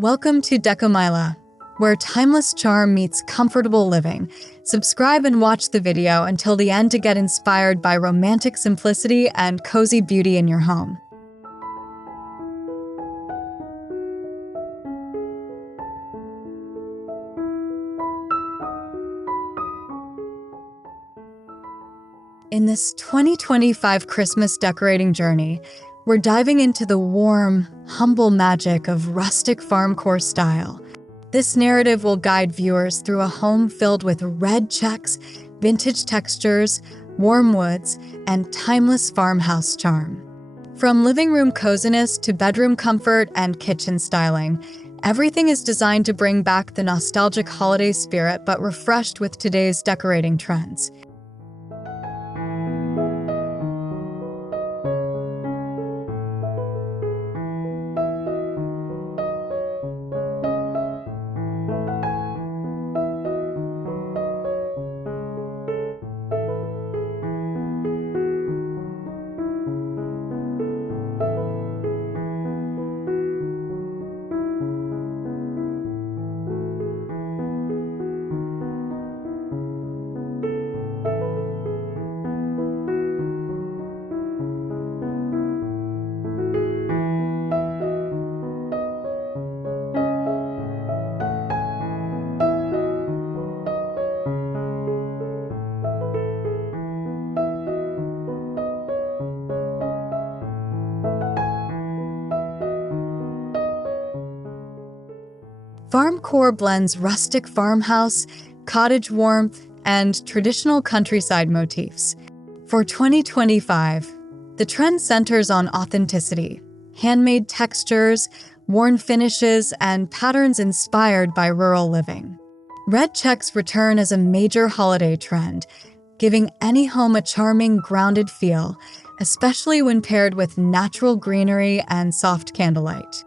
Welcome to Decomila, where timeless charm meets comfortable living. Subscribe and watch the video until the end to get inspired by romantic simplicity and cozy beauty in your home. In this 2025 Christmas decorating journey, we're diving into the warm, humble magic of rustic farmcore style. This narrative will guide viewers through a home filled with red checks, vintage textures, warm woods, and timeless farmhouse charm. From living room coziness to bedroom comfort and kitchen styling, everything is designed to bring back the nostalgic holiday spirit but refreshed with today's decorating trends. Farmcore blends rustic farmhouse, cottage warmth, and traditional countryside motifs. For 2025, the trend centers on authenticity, handmade textures, worn finishes, and patterns inspired by rural living. Red checks return as a major holiday trend, giving any home a charming, grounded feel, especially when paired with natural greenery and soft candlelight.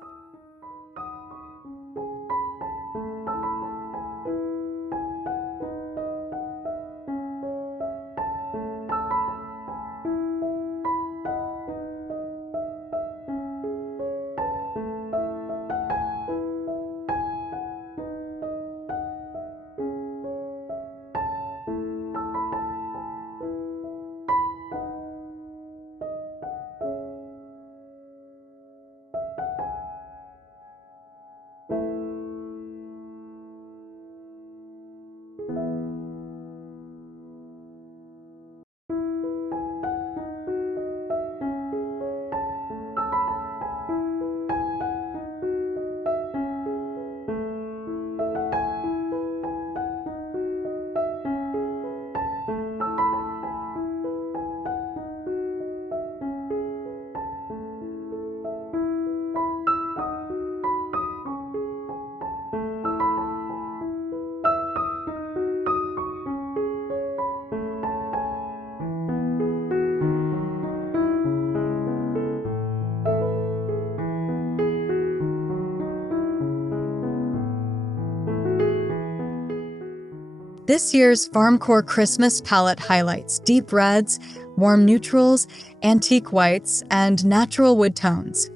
This year's Farmcore Christmas palette highlights deep reds, warm neutrals, antique whites, and natural wood tones.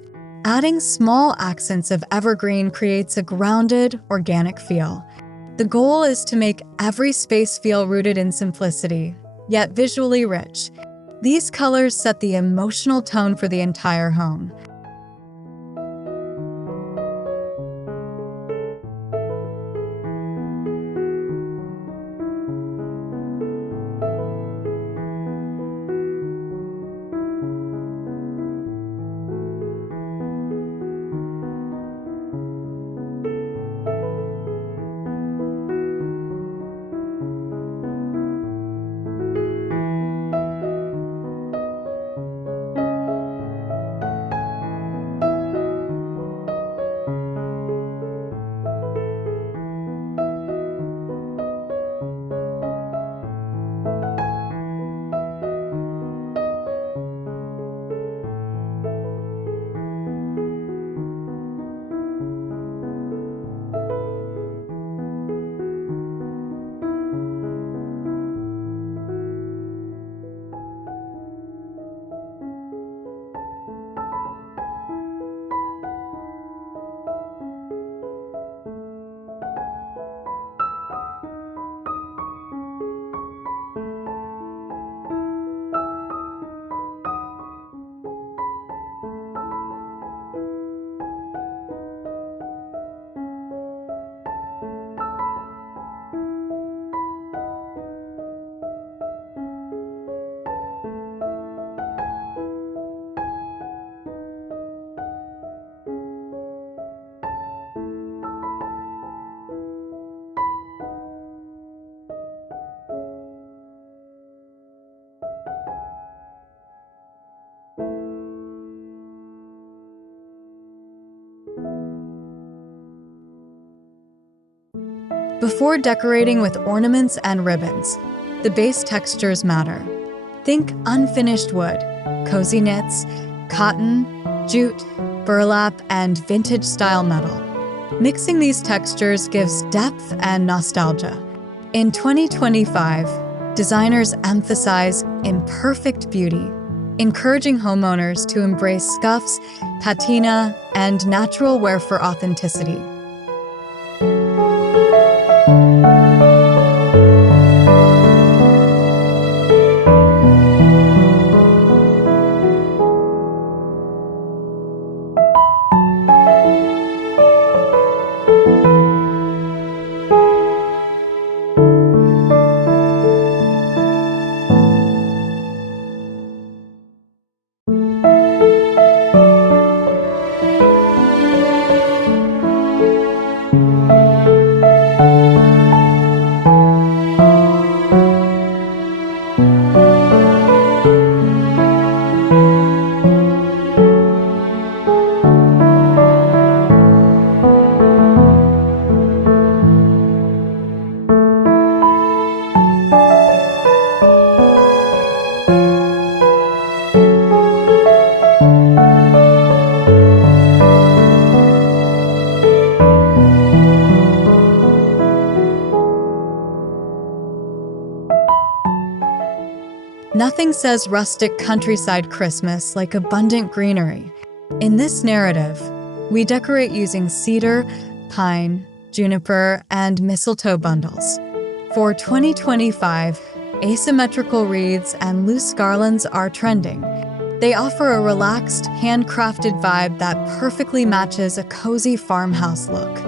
Adding small accents of evergreen creates a grounded, organic feel. The goal is to make every space feel rooted in simplicity, yet visually rich. These colors set the emotional tone for the entire home. Before decorating with ornaments and ribbons, the base textures matter. Think unfinished wood, cozy knits, cotton, jute, burlap, and vintage-style metal. Mixing these textures gives depth and nostalgia. In 2025, designers emphasize imperfect beauty, encouraging homeowners to embrace scuffs, patina, and natural wear for authenticity. Nothing says rustic countryside Christmas like abundant greenery. In this narrative, we decorate using cedar, pine, juniper, and mistletoe bundles. For 2025, asymmetrical wreaths and loose garlands are trending. They offer a relaxed, handcrafted vibe that perfectly matches a cozy farmhouse look.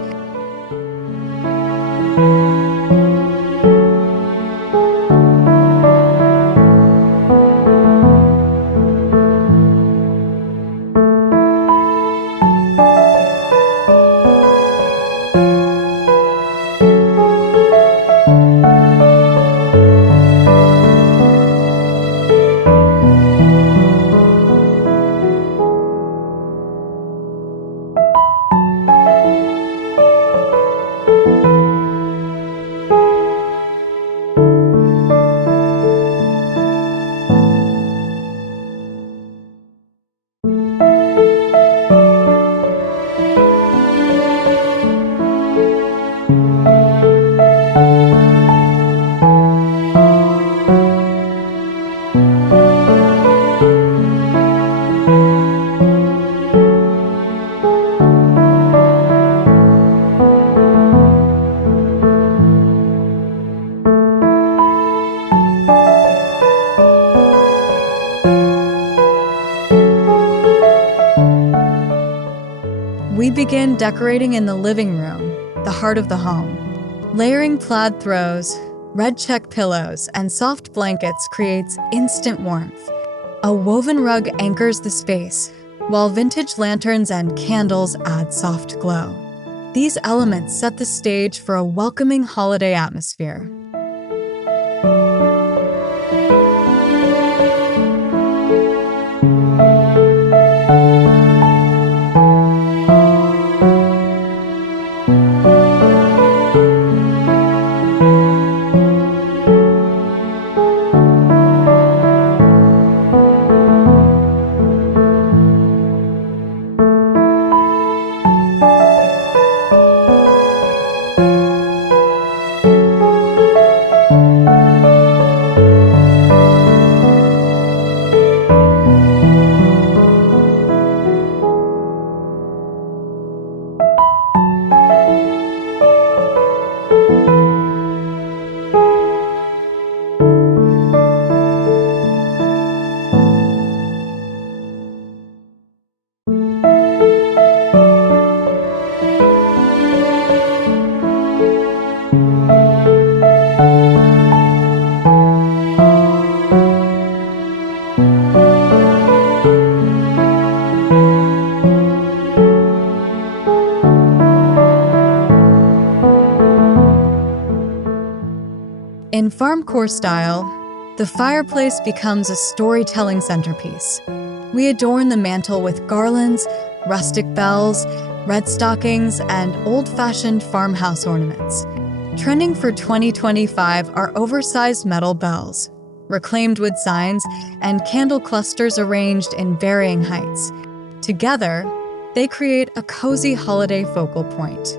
We begin decorating in the living room, the heart of the home. Layering plaid throws, red check pillows, and soft blankets creates instant warmth. A woven rug anchors the space, while vintage lanterns and candles add soft glow. These elements set the stage for a welcoming holiday atmosphere. In Farmcore style, the fireplace becomes a storytelling centerpiece. We adorn the mantel with garlands, rustic bells, red stockings, and old-fashioned farmhouse ornaments. Trending for 2025 are oversized metal bells, reclaimed wood signs, and candle clusters arranged in varying heights. Together, they create a cozy holiday focal point.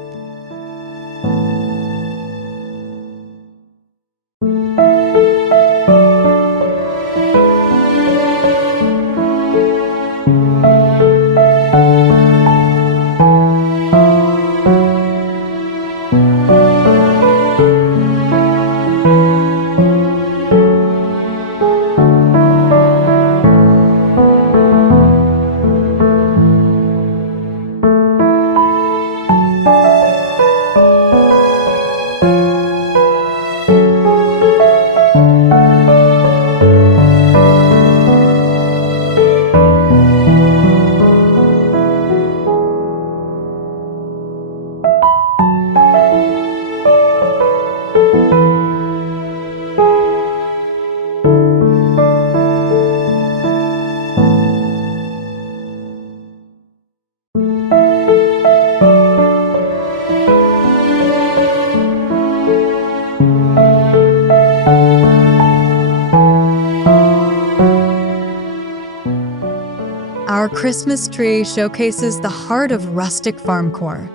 Our Christmas tree showcases the heart of rustic farmcore.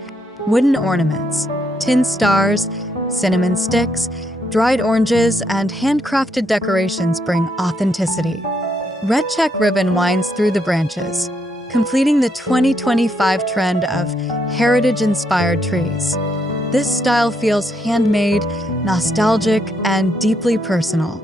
Wooden ornaments, tin stars, cinnamon sticks, dried oranges, and handcrafted decorations bring authenticity. Red check ribbon winds through the branches, completing the 2025 trend of heritage-inspired trees. This style feels handmade, nostalgic, and deeply personal.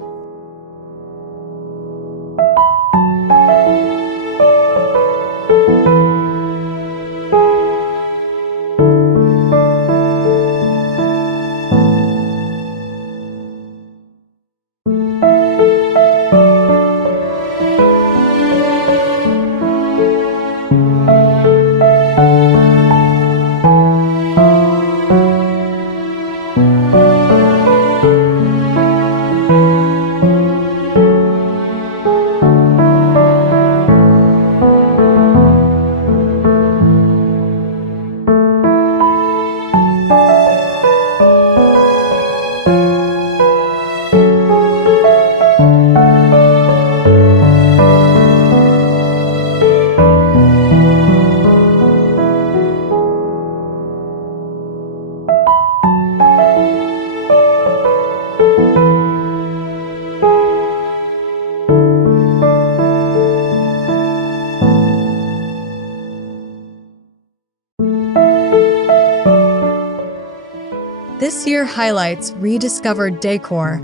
This year highlights rediscovered decor,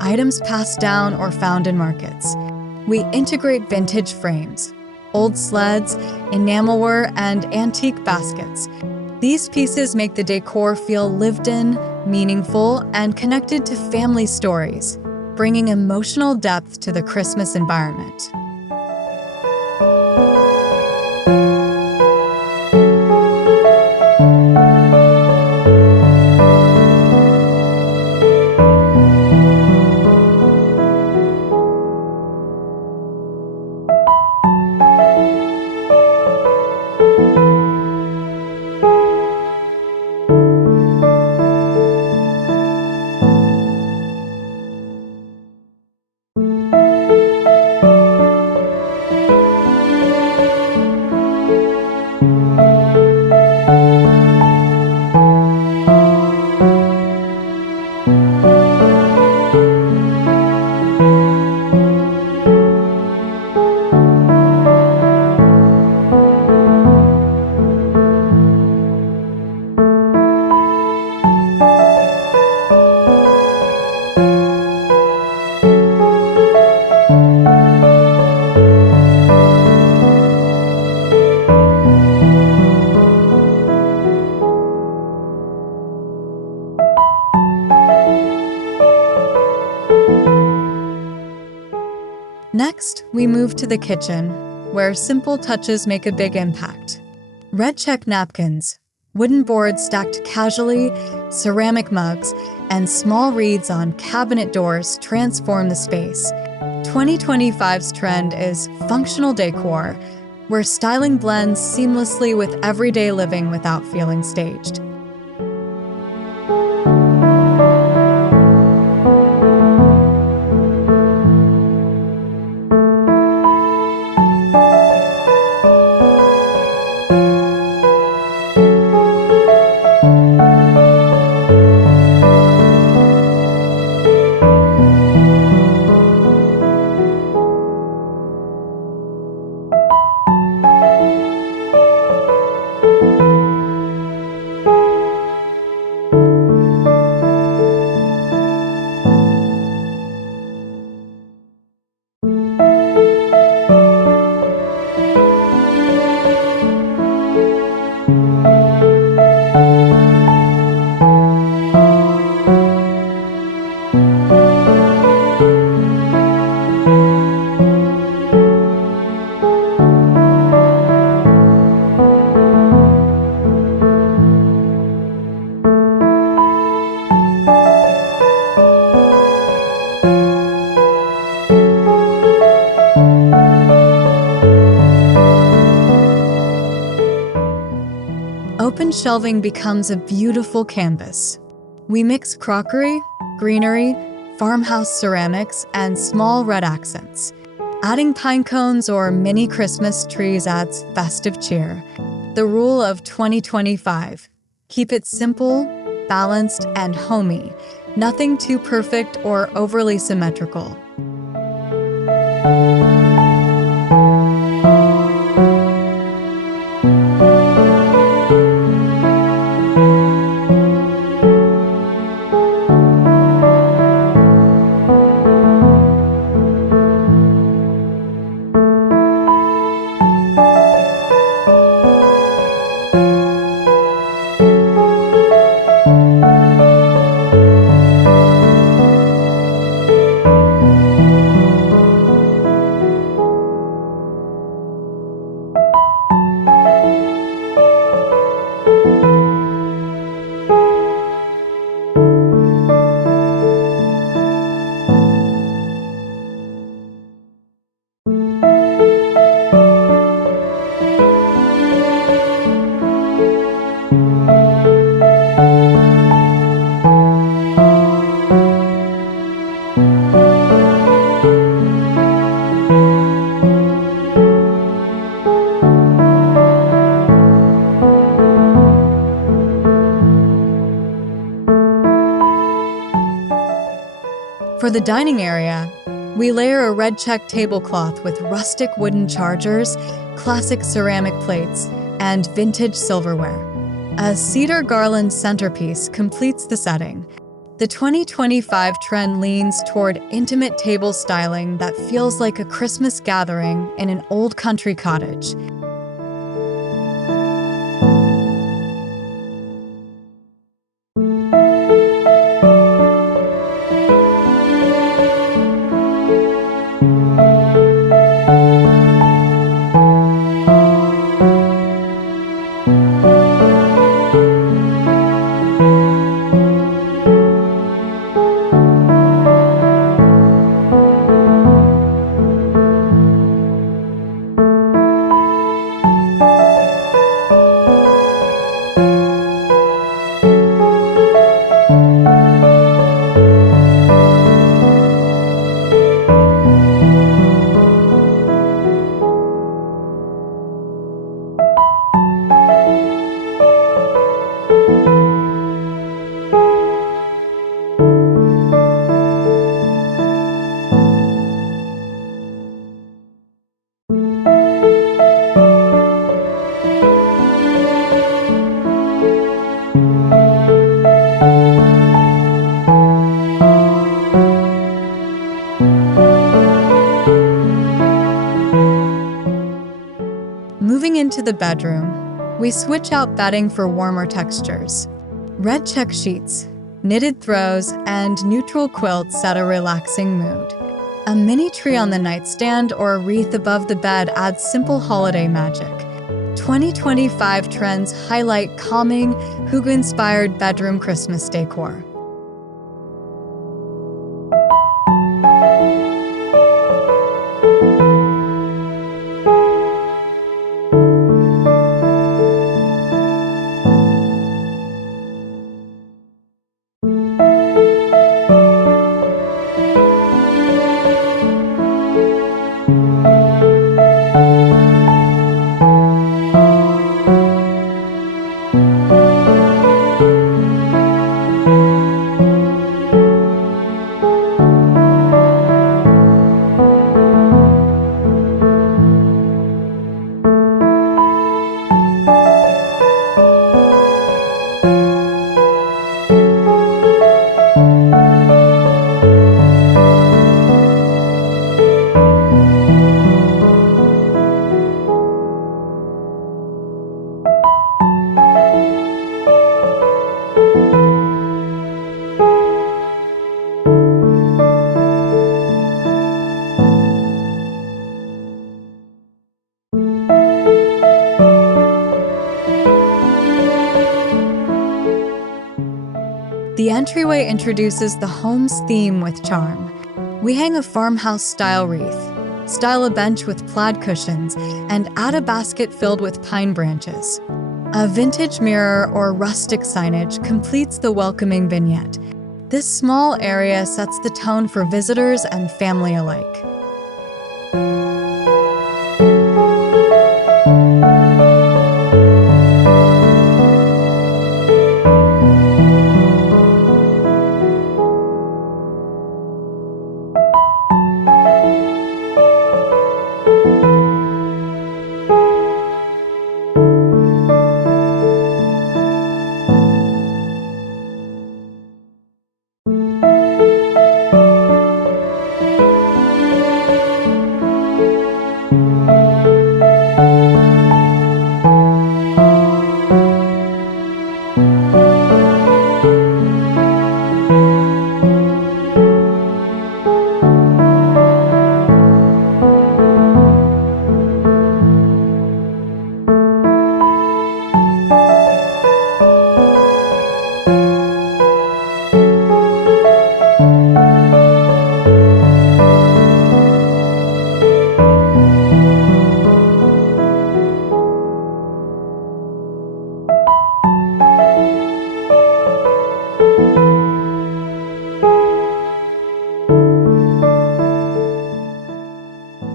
items passed down or found in markets. We integrate vintage frames, old sleds, enamelware, and antique baskets. These pieces make the decor feel lived in, meaningful, and connected to family stories, bringing emotional depth to the Christmas environment. Next, we move to the kitchen, where simple touches make a big impact. Red check napkins, wooden boards stacked casually, ceramic mugs, and small wreaths on cabinet doors transform the space. 2025's trend is functional decor, where styling blends seamlessly with everyday living without feeling staged. Open shelving becomes a beautiful canvas. We mix crockery, greenery, farmhouse ceramics, and small red accents. Adding pine cones or mini Christmas trees adds festive cheer. The rule of 2025: keep it simple, balanced, and homey. Nothing too perfect or overly symmetrical. For the dining area, we layer a red check tablecloth with rustic wooden chargers, classic ceramic plates, and vintage silverware. A cedar garland centerpiece completes the setting. The 2025 trend leans toward intimate table styling that feels like a Christmas gathering in an old country cottage. Moving into the bedroom, we switch out bedding for warmer textures. Red check sheets, knitted throws, and neutral quilts set a relaxing mood. A mini tree on the nightstand or a wreath above the bed adds simple holiday magic. 2025 trends highlight calming, hygge-inspired bedroom Christmas decor. The entryway introduces the home's theme with charm. We hang a farmhouse-style wreath, style a bench with plaid cushions, and add a basket filled with pine branches. A vintage mirror or rustic signage completes the welcoming vignette. This small area sets the tone for visitors and family alike.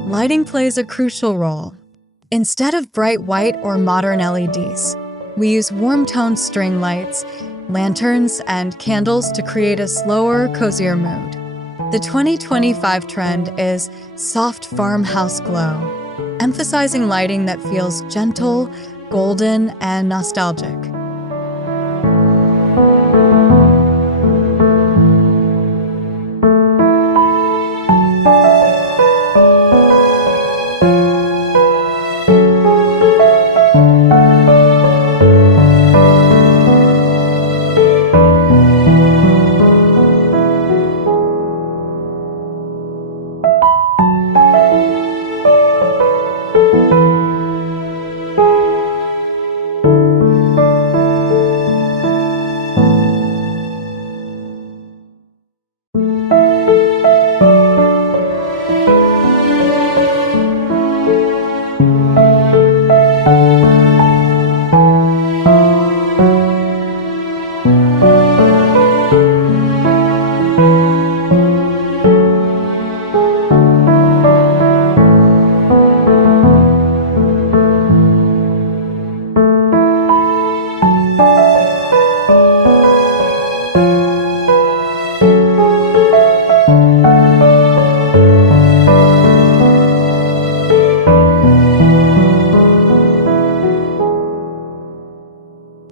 Lighting plays a crucial role. Instead of bright white or modern LEDs, we use warm-toned string lights, lanterns, and candles to create a slower, cozier mood. The 2025 trend is soft farmhouse glow, emphasizing lighting that feels gentle, golden, and nostalgic.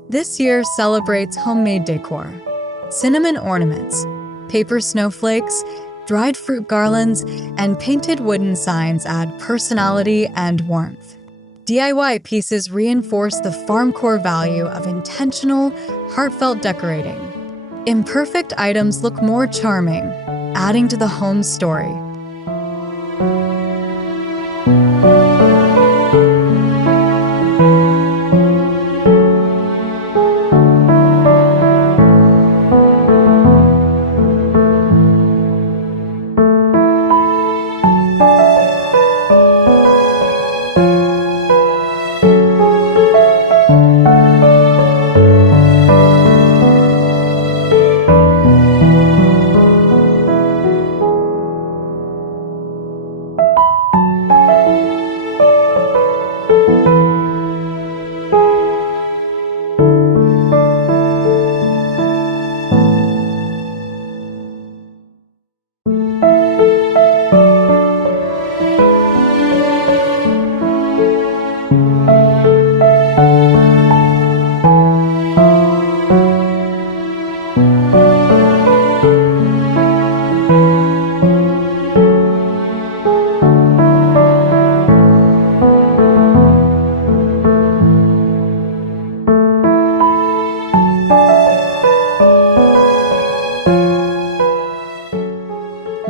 This year celebrates homemade decor. Cinnamon ornaments, paper snowflakes, dried fruit garlands, and painted wooden signs add personality and warmth. DIY pieces reinforce the Farmcore value of intentional, heartfelt decorating. Imperfect items look more charming, adding to the home's story.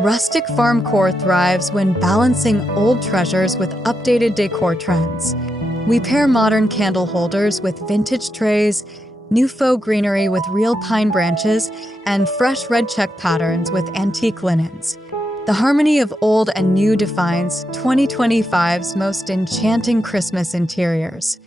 Rustic Farmcore thrives when balancing old treasures with updated decor trends. We pair modern candle holders with vintage trays, new faux greenery with real pine branches, and fresh red check patterns with antique linens. The harmony of old and new defines 2025's most enchanting Christmas interiors.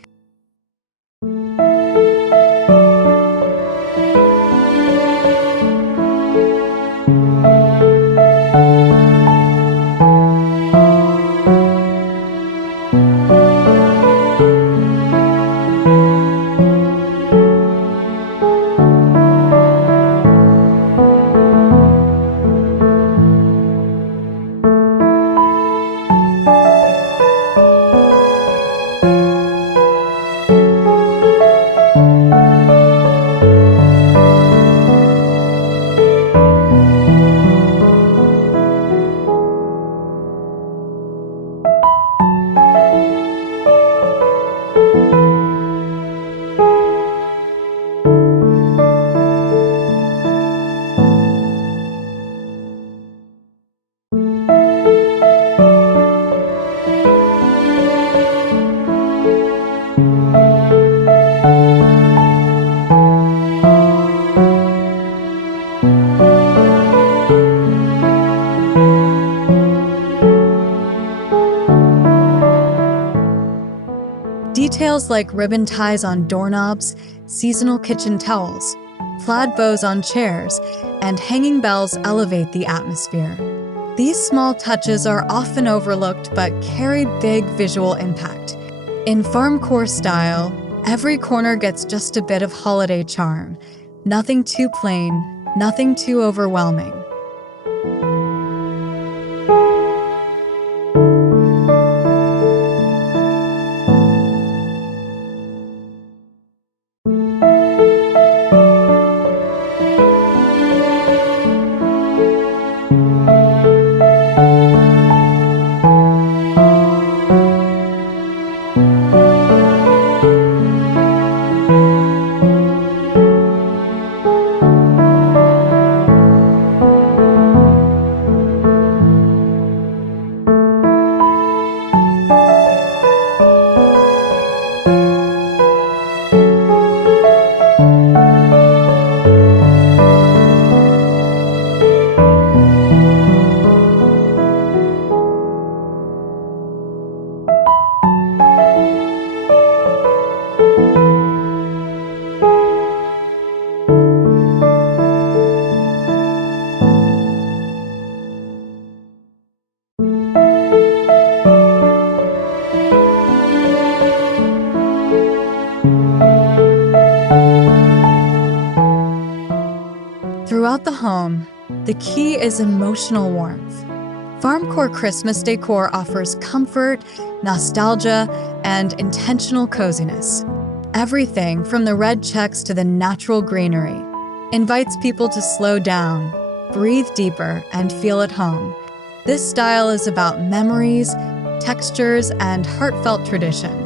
Details like ribbon ties on doorknobs, seasonal kitchen towels, plaid bows on chairs, and hanging bells elevate the atmosphere. These small touches are often overlooked but carry big visual impact. In Farmcore style, every corner gets just a bit of holiday charm. Nothing too plain, nothing too overwhelming. Throughout the home, the key is emotional warmth. Farmcore Christmas decor offers comfort, nostalgia, and intentional coziness. Everything from the red checks to the natural greenery invites people to slow down, breathe deeper, and feel at home. This style is about memories, textures, and heartfelt tradition.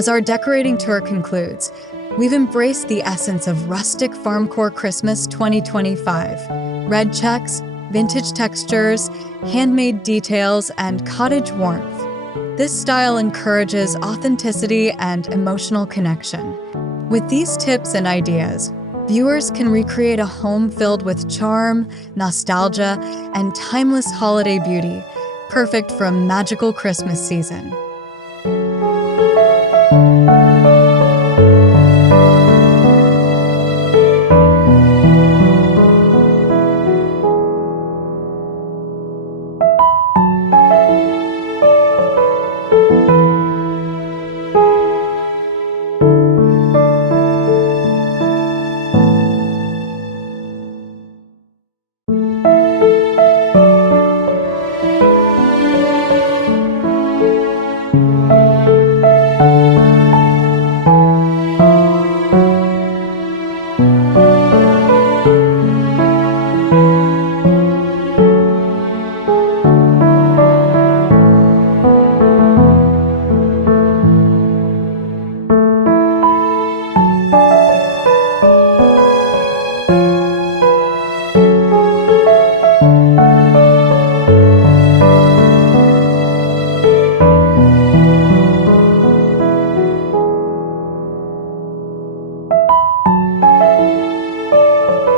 As our decorating tour concludes, we've embraced the essence of Rustic Farmcore Christmas 2025. Red checks, vintage textures, handmade details, and cottage warmth. This style encourages authenticity and emotional connection. With these tips and ideas, viewers can recreate a home filled with charm, nostalgia, and timeless holiday beauty, perfect for a magical Christmas season.